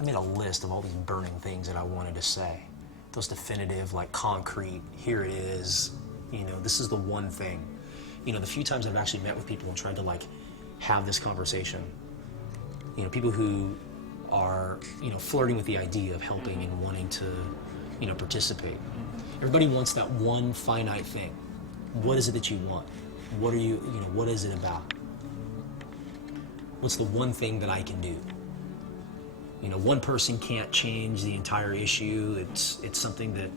I made a list of all these burning things that I wanted to say. Those definitive, like concrete, here it is, you know, this is the one thing. You know, the few times I've actually met with people and tried to like have this conversation, you know, people who are, you know, flirting with the idea of helping and wanting to, you know, participate. Everybody wants that one finite thing. What is it that you want? What are you know, what is it about? What's the one thing that I can do? You know, one person can't change the entire issue. It's something that,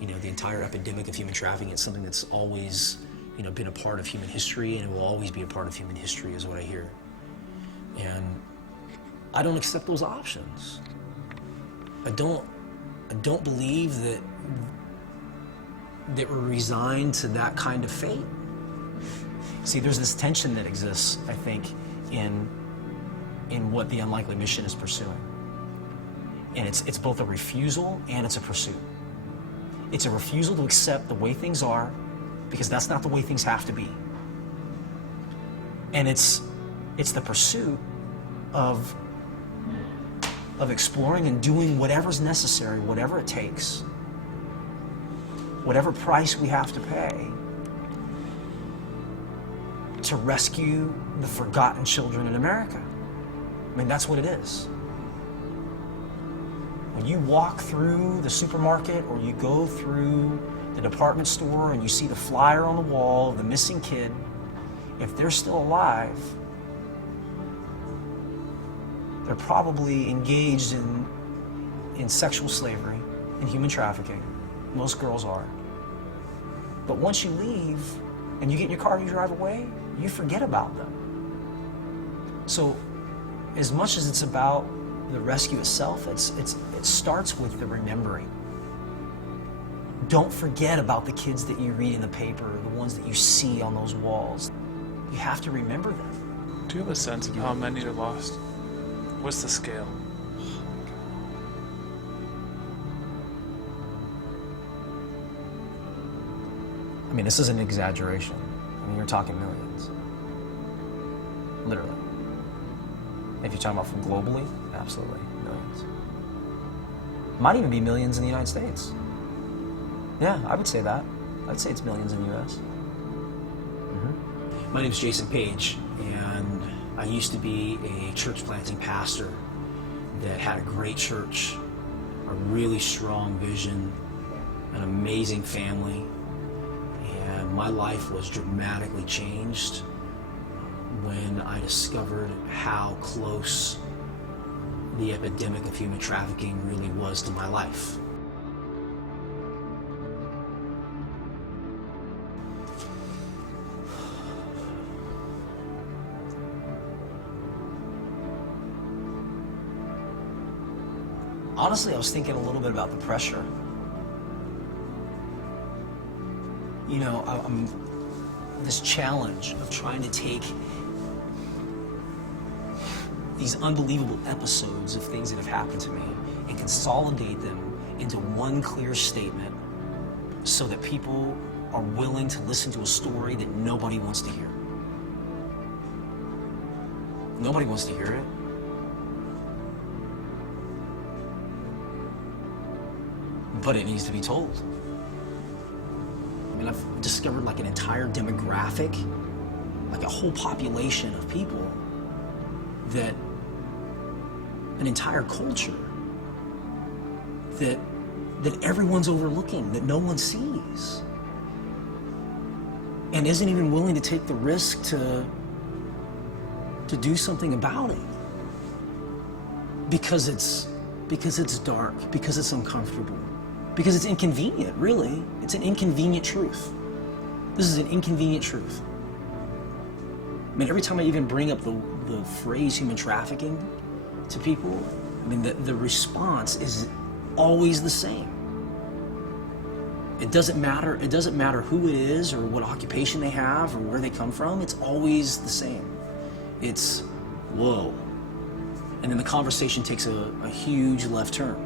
you know, the entire epidemic of human trafficking, it's something that's always, you know, been a part of human history, and it will always be a part of human history, is what I hear. And I don't accept those options. I don't believe that we're resigned to that kind of fate. See, there's this tension that exists, I think, in what the Unlikely Mission is pursuing. And it's both a refusal and it's a pursuit. It's a refusal to accept the way things are, because that's not the way things have to be. And it's the pursuit of exploring and doing whatever's necessary, whatever it takes, whatever price we have to pay to rescue the forgotten children in America. I mean, that's what it is. When you walk through the supermarket or you go through the department store and you see the flyer on the wall of the missing kid, if they're still alive, they're probably engaged in sexual slavery and human trafficking. Most girls are. But once you leave and you get in your car and you drive away, you forget about them. So as much as it's about the rescue itself, it starts with the remembering. Don't forget about the kids that you read in the paper, the ones that you see on those walls. You have to remember them. Do you have a sense of how many are lost? What's the scale? I mean, this is an exaggeration. I mean, you're talking millions. Literally. If you're talking about from globally, absolutely, millions. Might even be millions in the United States. Yeah, I would say that. I'd say it's millions in the US. My name is Jason Page, and I used to be a church planting pastor that had a great church, a really strong vision, an amazing family, and my life was dramatically changed when I discovered how close the epidemic of human trafficking really was to my life. Honestly, I was thinking a little bit about the pressure. You know, I'm this challenge of trying to take these unbelievable episodes of things that have happened to me and consolidate them into one clear statement so that people are willing to listen to a story that nobody wants to hear. Nobody wants to hear it. But it needs to be told. I mean, I've discovered like an entire demographic, like a whole population of people that, an entire culture that everyone's overlooking, that no one sees, and isn't even willing to take the risk to do something about it because it's dark, because it's uncomfortable, because it's inconvenient, really. It's an inconvenient truth. This is an inconvenient truth. I mean, every time I even bring up the phrase human trafficking to people, I mean, the response is always the same. It doesn't matter who it is or what occupation they have or where they come from, it's always the same. It's, whoa. And then the conversation takes a huge left turn.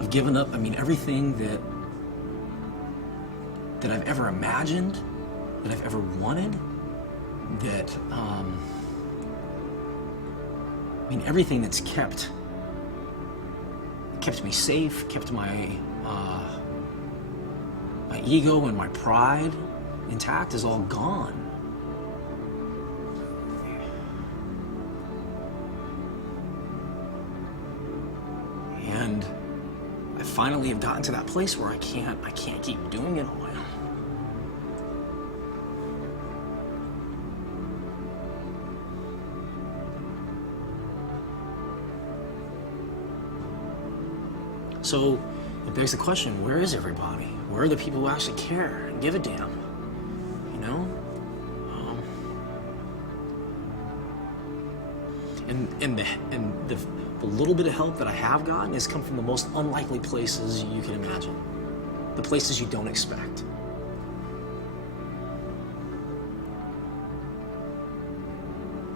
I've given up, I mean, everything that I've ever imagined, that I've ever wanted, that I mean, everything that's kept me safe, kept my ego and my pride intact is all gone. And I finally have gotten to that place where I can't keep doing it on my own. So it begs the question, where is everybody? Where are the people who actually care and give a damn? You know? And the little bit of help that I have gotten has come from the most unlikely places you can imagine. The places you don't expect.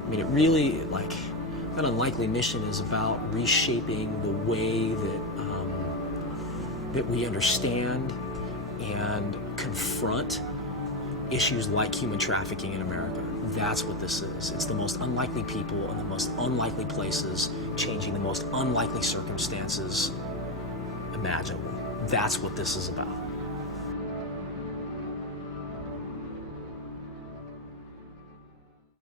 I mean, it really, like, that unlikely mission is about reshaping the way that we understand and confront issues like human trafficking in America. That's what this is. It's the most unlikely people in the most unlikely places, changing the most unlikely circumstances imaginable. That's what this is about.